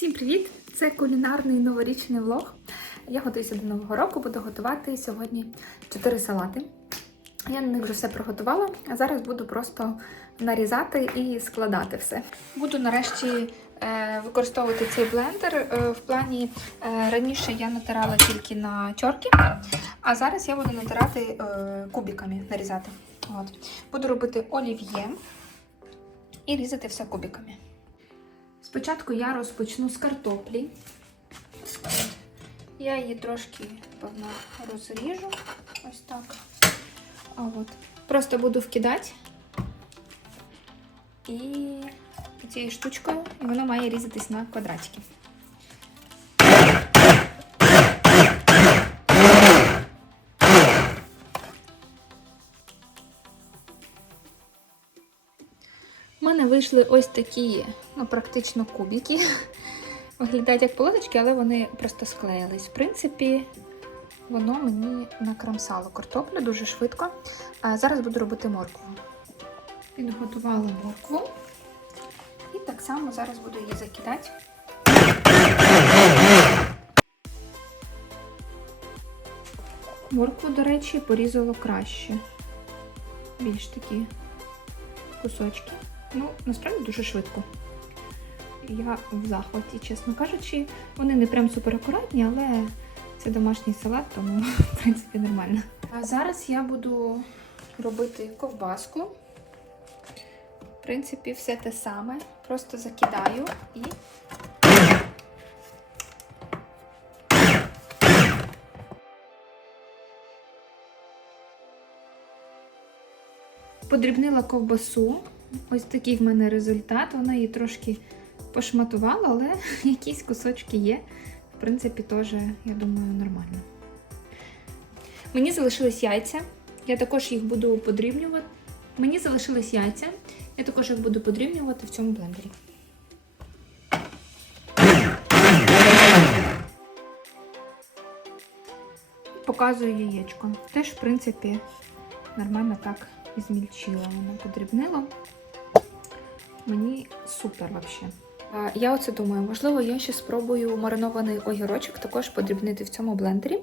Всім привіт! Це кулінарний новорічний влог. Я готуюся до нового року, буду готувати сьогодні 4 салати. Я на них вже все приготувала, а зараз буду просто нарізати і складати все. Буду нарешті е, використовувати цей блендер. Е, в плані е, раніше я натирала тільки на чорки, а зараз я буду натирати кубиками, нарізати. От. Буду робити олів'є і різати все кубиками. Спочатку я розпочну з картоплі. Я її трошки, певно, розріжу. Ось так. А от. Просто буду вкидати. І цією штучкою, і воно має різатись на квадратики. Вийшли ось такі, ну, практично кубики. Виглядають як полосочки, але вони просто склеїлись. В принципі, воно мені накрамсало картоплю дуже швидко. А зараз буду робити моркву. Підготувала моркву. І так само зараз буду її закидати. Моркву, до речі, порізало краще. Більш такі кусочки. Ну, насправді дуже швидко. Я в захваті, чесно кажучи, вони не прям супер акуратні, але це домашній салат, тому в принципі нормально. А зараз я буду робити ковбаску. В принципі, все те саме. Просто закидаю і. Подрібнила ковбасу. Ось такий в мене результат. Вона її трошки пошматувала, але якісь кусочки є. В принципі, теж, я думаю, нормально. Мені залишились яйця. Я також їх буду подрібнювати. Мені залишились яйця. Я також їх буду подрібнювати в цьому блендері. Показую яєчко. Теж, в принципі, нормально так змільчила. Воно подрібнило. Мені супер взагалі. Я оце думаю, можливо, я ще спробую маринований огірочок також подрібнити в цьому блендері.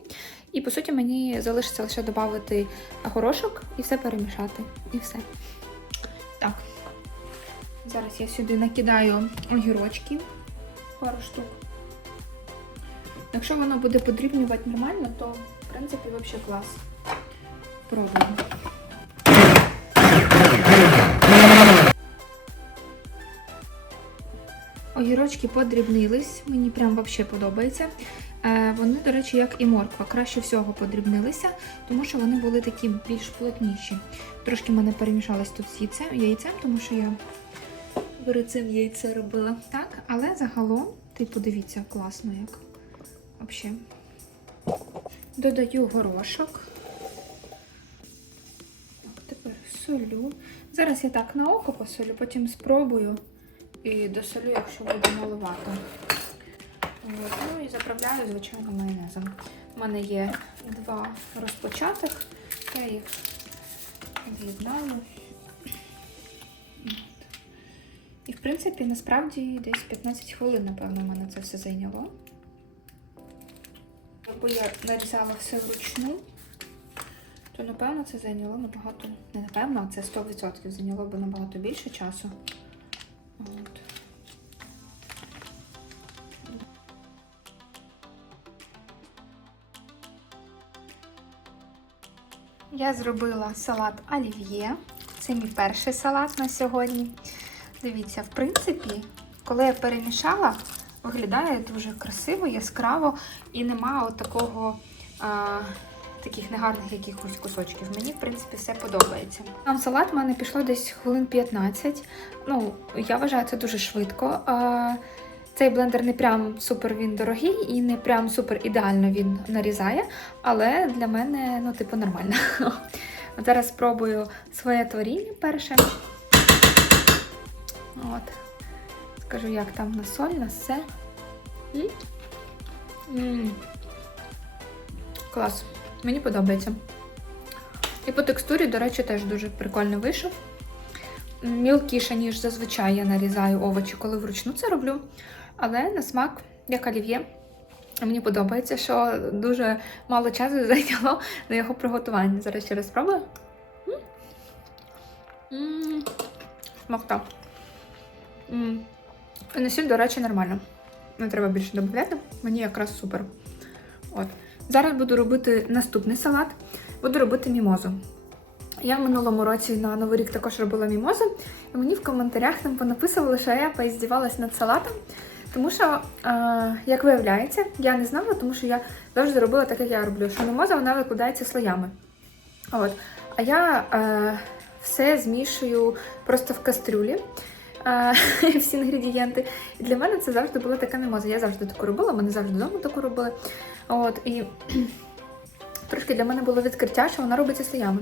І по суті мені залишиться лише додати горошок і все перемішати. І все. Так. Зараз я сюди накидаю огірочки. Пару штук. Якщо воно буде подрібнювати нормально, то в принципі взагалі клас. Пробуємо. Огірочки подрібнились, мені прям взагалі подобається. Е, Вони, до речі, як і морква, краще всього подрібнилися, тому що вони були такі більш плотніші. Трошки в мене перемішалось тут з яйцем, тому що я перед цим яйце робила. Так, але загалом, типу, дивіться, класно як. Взагалі. Додаю горошок. Так, тепер солю. Зараз я так на око посолю, потім спробую і досолю, якщо буде маловато. От. Ну і заправляю, звичайно, майонезом. У мене є два розпочатих, я їх з'єднаю. І, в принципі, насправді десь 15 хвилин, напевно, в мене це все зайняло. Якби я нарізала все вручну, то, напевно, це зайняло набагато, не напевно, це 100% зайняло б набагато більше часу. Я зробила салат олів'є. Це мій перший салат на сьогодні. Дивіться, в принципі, коли я перемішала, виглядає дуже красиво, яскраво і нема от такого. Таких негарних якихось кусочків. Мені, в принципі, все подобається. Там салат в мене пішло десь хвилин 15. Ну, я вважаю, це дуже швидко. Цей блендер не прям супер він дорогий і не прям супер ідеально він нарізає, але для мене, ну, типу, нормально. Зараз спробую своє творіння перше. От. Скажу, як там на соль, на все. М? М. Клас. Мені подобається. І по текстурі, до речі, теж дуже прикольно вийшов. Мілкіше, ніж зазвичай я нарізаю овочі, коли вручну це роблю. але на смак як олів'є. Мені подобається, що дуже мало часу зайняло на його приготування. Зараз ще раз спробую. Смакта. М. І на сіль, до речі, нормально. Не треба більше додати. Мені якраз супер. От. Зараз буду робити наступний салат. Буду робити мімозу. Я в минулому році на Новий рік також робила мімозу, і мені в коментарях там понаписували, що я поіздівалась над салатом. Тому що, е, як виявляється, я не знала, тому що я завжди робила так, як я роблю, що мімоза вона викладається слоями. От. А я е, все змішую просто в кастрюлі. е, Всі інгредієнти. І для мене це завжди була така мімоза. Я завжди таку робила, ми не завжди вдома таку робили. От, і трошки для мене було відкриття, що вона робиться слоями.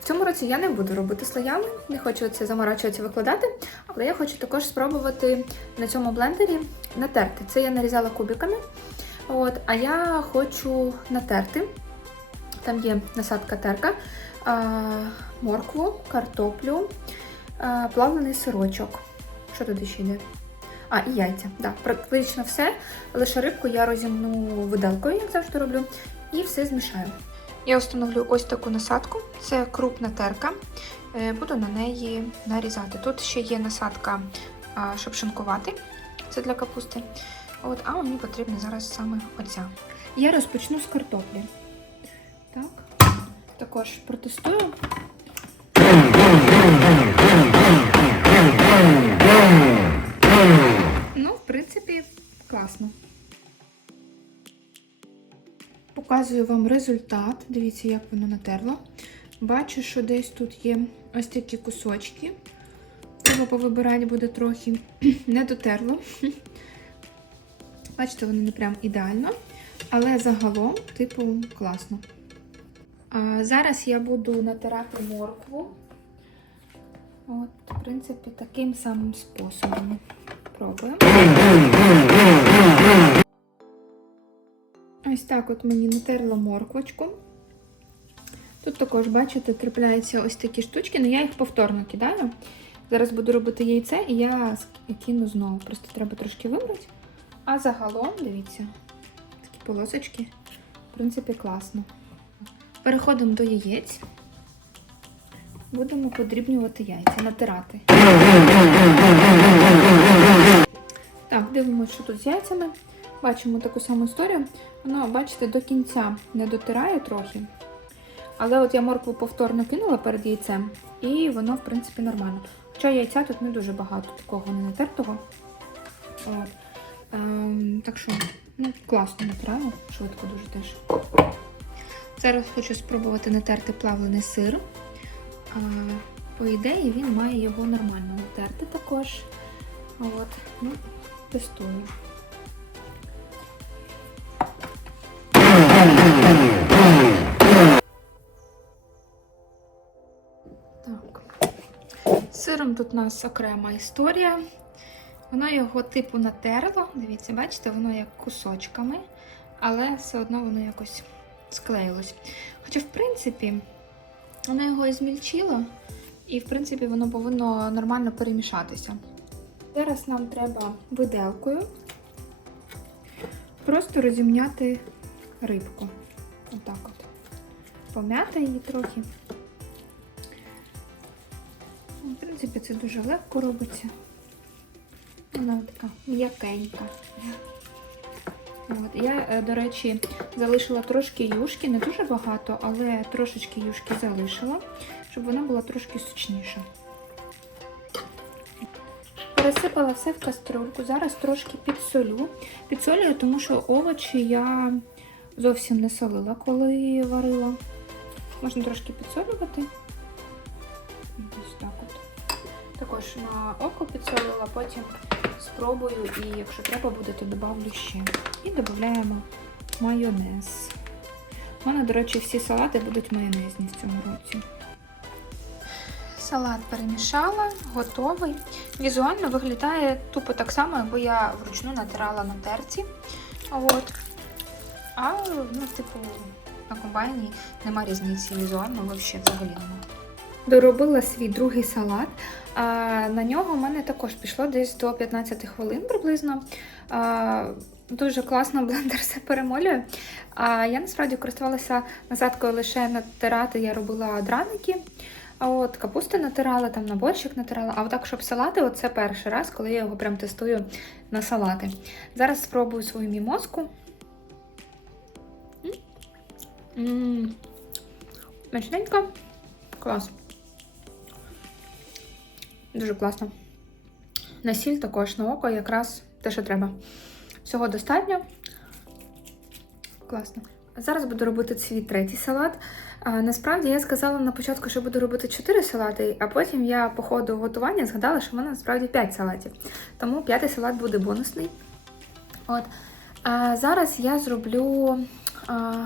В цьому році я не буду робити слоями, не хочу це заморачуватися викладати, але я хочу також спробувати на цьому блендері натерти. Це я нарізала кубиками. От, а я хочу натерти. Там є насадка терка, моркву, картоплю, плавлений сирочок. Що туди ще йде? А, і яйця. Да, практично все. Лише рибку я розімну виделкою, як завжди роблю, і все змішаю. Я встановлю ось таку насадку. Це крупна терка. Е, Буду на неї нарізати. Тут ще є насадка, щоб шинкувати. Це для капусти. От, а мені потрібна зараз саме оця. Я розпочну з картоплі. Так. Також протестую. Показую вам результат. Дивіться, як воно натерло. Бачу, що десь тут є ось такі кусочки. Треба повибирати буде трохи. Не дотерло. Бачите, воно не прям ідеально. Але загалом, типу, класно. А зараз я буду натирати моркву. От, в принципі, таким самим способом. Пробуємо. Ось так от мені натерло морквочку. Тут також, бачите, трапляються ось такі штучки, але я їх повторно кидаю. Зараз буду робити яйце і я кину знову. Просто треба трошки вибрати. А загалом, дивіться, такі полосочки, в принципі, класно. Переходимо до яєць. Будемо подрібнювати яйця, натирати. Так, дивимося, що тут з яйцями. Бачимо таку саму історію. Воно, бачите, до кінця не дотирає трохи. Але от я моркву повторно кинула перед яйцем, і воно, в принципі, нормально. Хоча яйця тут не дуже багато такого не натертого. От. Ем, так що, ну, класно натираю, швидко дуже теж. Зараз хочу спробувати натерти плавлений сир. А, по ідеї, він має його нормально натерти також. От, ну, тестую. Сиром тут у нас окрема історія. Воно його типу натерло. Дивіться, бачите, воно як кусочками, але все одно воно якось склеїлось. Хоча, в принципі, воно його і змільчило, і, в принципі, воно повинно нормально перемішатися. Зараз нам треба виделкою просто розімняти рибку. Отак от. Пом'яти її трохи. Принципі, це дуже легко робиться. Вона така м'якенька. От. Я, е, до речі, залишила трошки юшки, не дуже багато, але трошечки юшки залишила, щоб вона була трошки сочніша. Пересипала все в кастрюльку, зараз трошки підсолю. Підсолюю, тому що овочі я зовсім не солила, коли варила. Можна трошки підсолювати. Також на око підсолила, потім спробую і якщо треба буде, то додавлю ще. І додаємо майонез. У мене, до речі, всі салати будуть майонезні в цьому році. Салат перемішала, готовий. Візуально виглядає тупо так само, якби я вручну натирала на терці. От. А, ну, типу, на комбайні нема різниці візуально, взагалі взагалі нема. Доробила свій другий салат. А, на нього в мене також пішло десь до 15 хвилин приблизно. А, дуже класно блендер все перемолює. А я насправді користувалася насадкою лише натирати, я робила драники. А от капусти натирала, там на борщик натирала. А отак, щоб салати, це перший раз, коли я його прям тестую на салати. Зараз спробую свою мімозку. Ммм. Клас. Дуже класно. На сіль також на око якраз те, що треба. Всього достатньо. Класно. Зараз буду робити свій третій салат. А, насправді я сказала на початку, що буду робити 4 салати, а потім я по ходу готування згадала, що в мене насправді 5 салатів. Тому п'ятий салат буде бонусний. От. А зараз я зроблю а,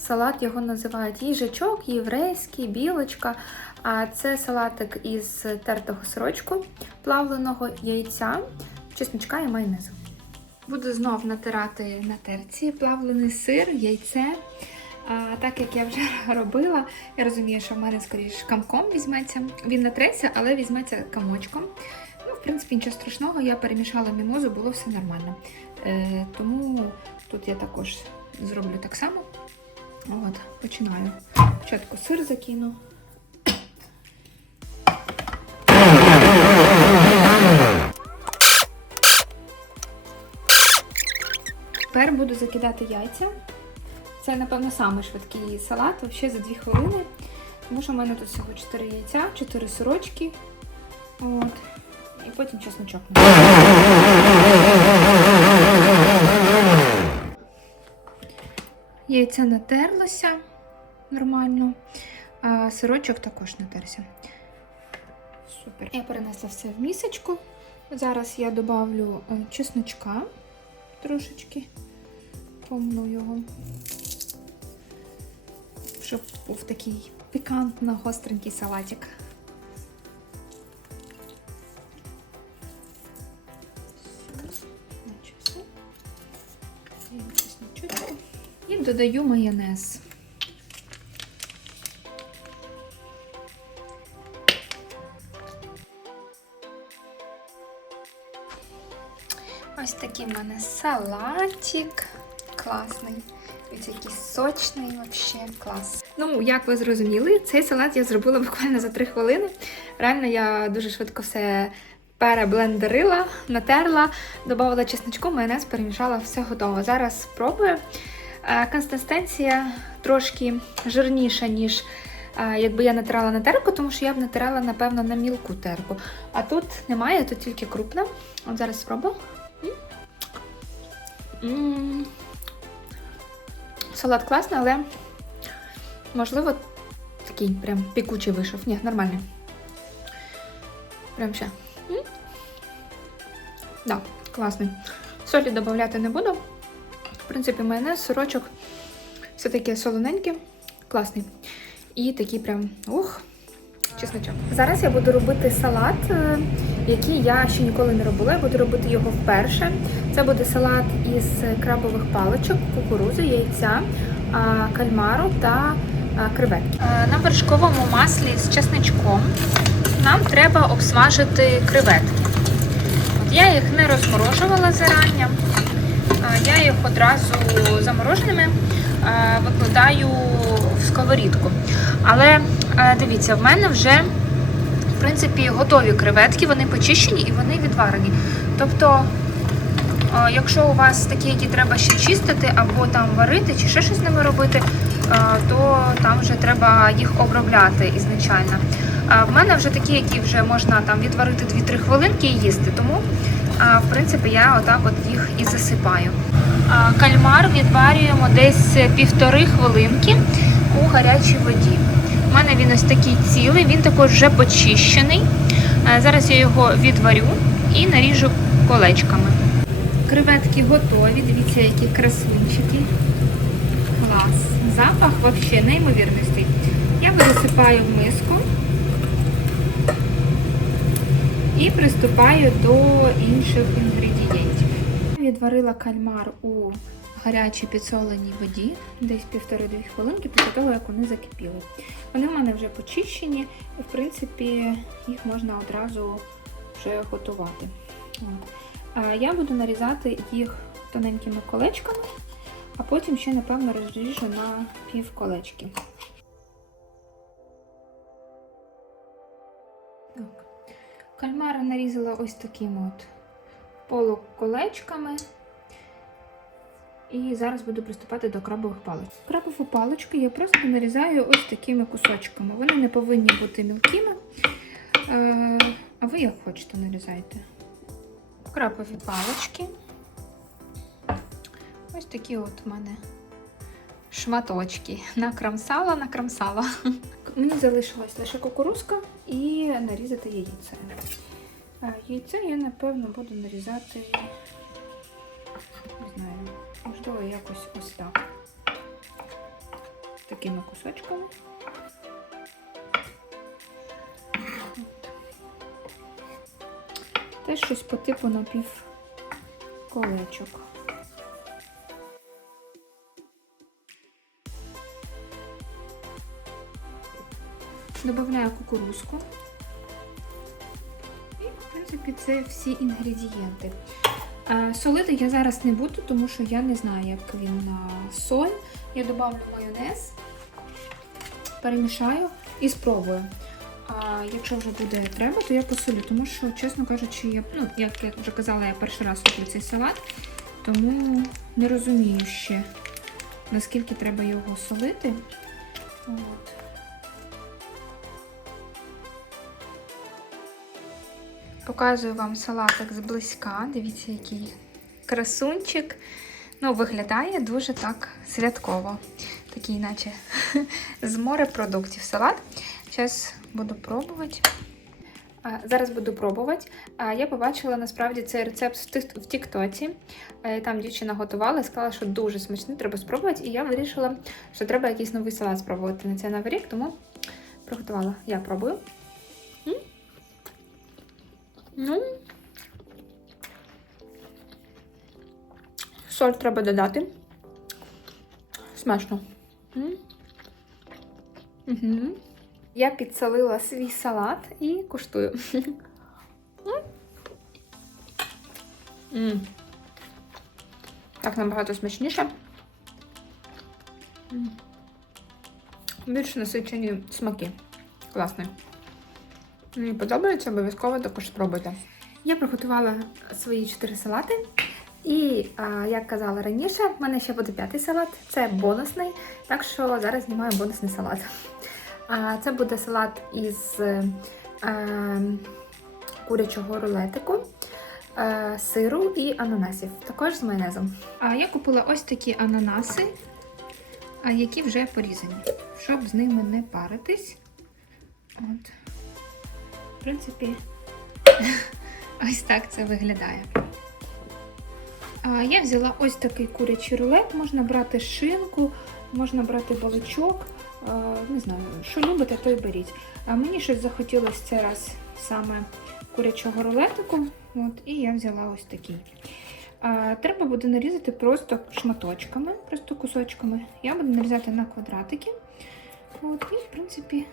салат, його називають їжачок, єврейський, білочка. А це салатик із тертого сирочку, плавленого яйця, чесночка і майонезу. Буду знов натирати на терці плавлений сир, яйце. А, так як я вже робила, я розумію, що в мене скоріш камком візьметься. Він натреться, але візьметься камочком. Ну, в принципі, нічого страшного, я перемішала мімозу, було все нормально. Е, тому тут я також зроблю так само. От, починаю. Спочатку сир закину. Тепер буду закидати яйця. Це, напевно, самий швидкий салат, взагалі за 2 хвилини. Тому що в мене тут всього 4 яйця, 4 сирочки. От. І потім чесночок. Яйце натерлося нормально, а сирочок також натерся. Супер. Я перенесла все в місочку. Зараз я добавлю е, чесночка трошечки, помну його, щоб був такий пікантно гостренький салатик. Додаю майонез. Ось такий в мене салатик. Класний. Ось який сочний, взагалі клас. Ну, як ви зрозуміли, цей салат я зробила буквально за 3 хвилини. Реально, я дуже швидко все переблендерила, натерла, додала чесночку, майонез, перемішала, все готово. Зараз спробую. Е, Консистенція трошки жирніша, ніж е, якби я натирала на терку, тому що я б натирала, напевно, на мілку терку. А тут немає, тут тільки крупна. От зараз спробую. Салат класний, але можливо такий прям пікучий вийшов. Ні, нормальний. Прям ще. М. Да, класний. Солі додати не буду. Принципі, майонез, сирочок. Все таке солоненьке, класний. І такий прям ух, чесночок. Зараз я буду робити салат, е, який я ще ніколи не робила. Я буду робити його вперше. Це буде салат із крабових паличок, кукурузи, яйця, кальмару та креветки. Е, На вершковому маслі з чесничком нам треба обсмажити креветки. От я їх не розморожувала зарані. Я їх одразу замороженими е, викладаю в сковорідку. Але е, дивіться, в мене вже в принципі готові креветки, вони почищені і вони відварені. Тобто, е, якщо у вас такі, які треба ще чистити, або там варити, чи ще щось з ними робити, то там вже треба їх обробляти ізначально. В мене вже такі, які вже можна там відварити 2-3 хвилинки і їсти. Тому, а, в принципі, я отак от їх і засипаю. Кальмар відварюємо десь півтори хвилинки у гарячій воді. У мене він ось такий цілий, він також вже почищений. Зараз я його відварю і наріжу колечками. Креветки готові, дивіться, які красунчики. Клас. Запах взагалі неймовірний стоїть. Я висипаю в миску. І приступаю до інших інгредієнтів. Відварила кальмар у гарячій підсоленій воді, десь півтори-дві хвилинки після того, як вони закипіли. Вони в мене вже почищені, і в принципі їх можна одразу вже готувати. Я буду нарізати їх тоненькими колечками, а потім ще, напевно, розріжу на півколечки. Кальмара нарізала ось такими от полуколечками. І зараз буду приступати до крабових паличок. Крабову паличку я просто нарізаю ось такими кусочками. Вони не повинні бути мілкими. Е, А ви як хочете нарізайте. Крабові палички. Ось такі от у мене шматочки. Накрамсала, накрамсала. Мені залишилась лише кукурузка і нарізати яйце. Яйце я, напевно, буду нарізати, не знаю, можливо, якось ось так. Такими кусочками. Теж щось по типу напівколечок. Добавляю кукурузку. І, в принципі, це всі інгредієнти. Е, Солити я зараз не буду, тому що я не знаю, як він на соль. Я додавлю майонез, перемішаю і спробую. А якщо вже буде треба, то я посолю, тому що, чесно кажучи, я, ну, як я вже казала, я перший раз роблю цей салат, тому не розумію ще, наскільки треба його солити. От. Показую вам салатик зблизька. Дивіться, який красунчик. Ну, виглядає дуже так святково. Такий, наче з морепродуктів салат. Зараз буду пробувати. Зараз буду пробувати. А, Я побачила насправді цей рецепт в Тіктоці. Там дівчина готувала і сказала, що дуже смачний, треба спробувати. І я вирішила, що треба якийсь новий салат спробувати на цей новий рік, тому приготувала. Я пробую. Ну, соль треба додати. Смачно. М? Я підсолила свій салат і куштую. М. Так набагато смачніше. М. Більш насичені смаки. Класний. Мені подобається, обов'язково також спробуйте. Я приготувала свої чотири салати. І, як казала раніше, в мене ще буде п'ятий салат. Це бонусний, так що зараз знімаю бонусний салат. Це буде салат із е, курячого рулетику, е, сиру і ананасів, також з майонезом. Я купила ось такі ананаси, які вже порізані, щоб з ними не паритись. От. В принципі, ось так це виглядає. Я взяла ось такий курячий рулет. Можна брати шинку, можна брати баличок. а, Не знаю, що любите, то й беріть. А мені щось захотілося цей раз саме курячого рулетику. От, і я взяла ось такий. Треба буде нарізати просто шматочками, просто кусочками. Я буду нарізати на квадратики. От, і, в принципі,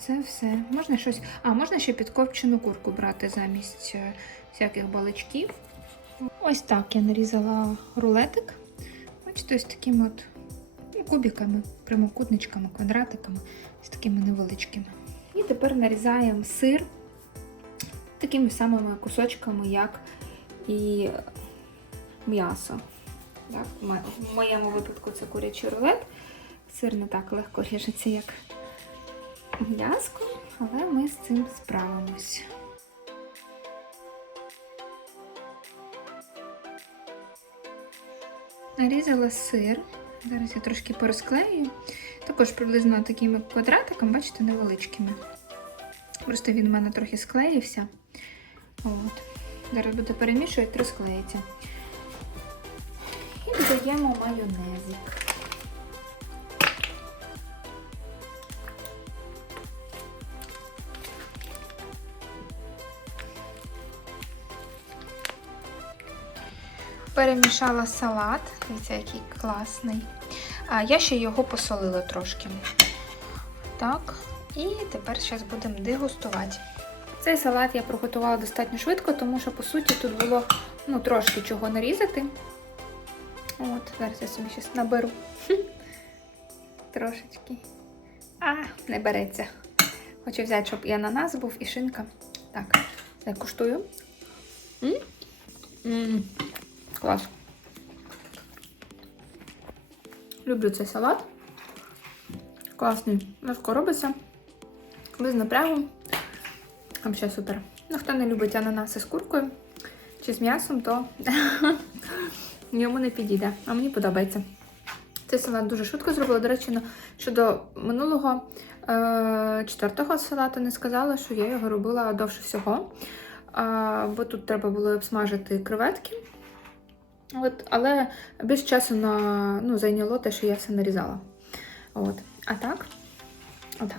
це все. Можна щось. А, можна ще підкопчену курку брати замість е, всяких баличків. Ось так я нарізала рулетик. Бачите, ось такими от ну, прямокутничками, квадратиками, ось такими невеличкими. І тепер нарізаємо сир такими самими кусочками, як і м'ясо. В моєму випадку це курячий рулет. Сир не так легко ріжеться, як м'яско, але ми з цим справимось. Нарізала сир. Зараз я трошки порозклею. Також приблизно такими квадратиками, бачите, невеличкими. Просто він у мене трохи склеївся. От. Зараз буду перемішувати, розклеїться. І додаємо майонезик. Перемішала салат. Дивіться, який класний. А я ще його посолила трошки. Так, і тепер зараз будемо дегустувати. Цей салат я приготувала достатньо швидко, тому що, по суті, тут було ну, трошки чого нарізати. От, зараз я собі щось наберу. Трошечки. А, не береться. Хочу взяти, щоб і ананас був, і шинка. Так, я куштую. Клас. Люблю цей салат. Класний. Легко робиться. Без напрягу. Взагалі супер. Ну, хто не любить ананаси з куркою чи з м'ясом, то йому не підійде. А мені подобається. Цей салат дуже швидко зробила. До речі, щодо минулого е- четвертого салату не сказала, що я його робила довше всього. Бо тут треба було обсмажити креветки. От, але більш часу на, ну, зайняло те, що я все нарізала. От. А так, отак.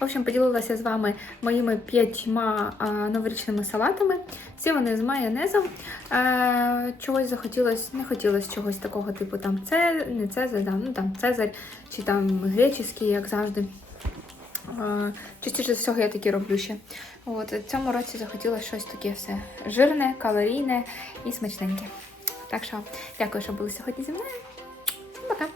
В общем, поділилася з вами моїми п'ятьма новорічними салатами. Всі вони з майонезом. Е, чогось захотілося, не хотілося чогось такого, типу там це, не цезарь, да, ну там цезарь, чи там греческий, як завжди. Е, частіше всього я такі роблю ще. От, в цьому році захотілося щось таке все жирне, калорійне і смачненьке. Так що дякую, що були сьогодні зі мною. Всім пока!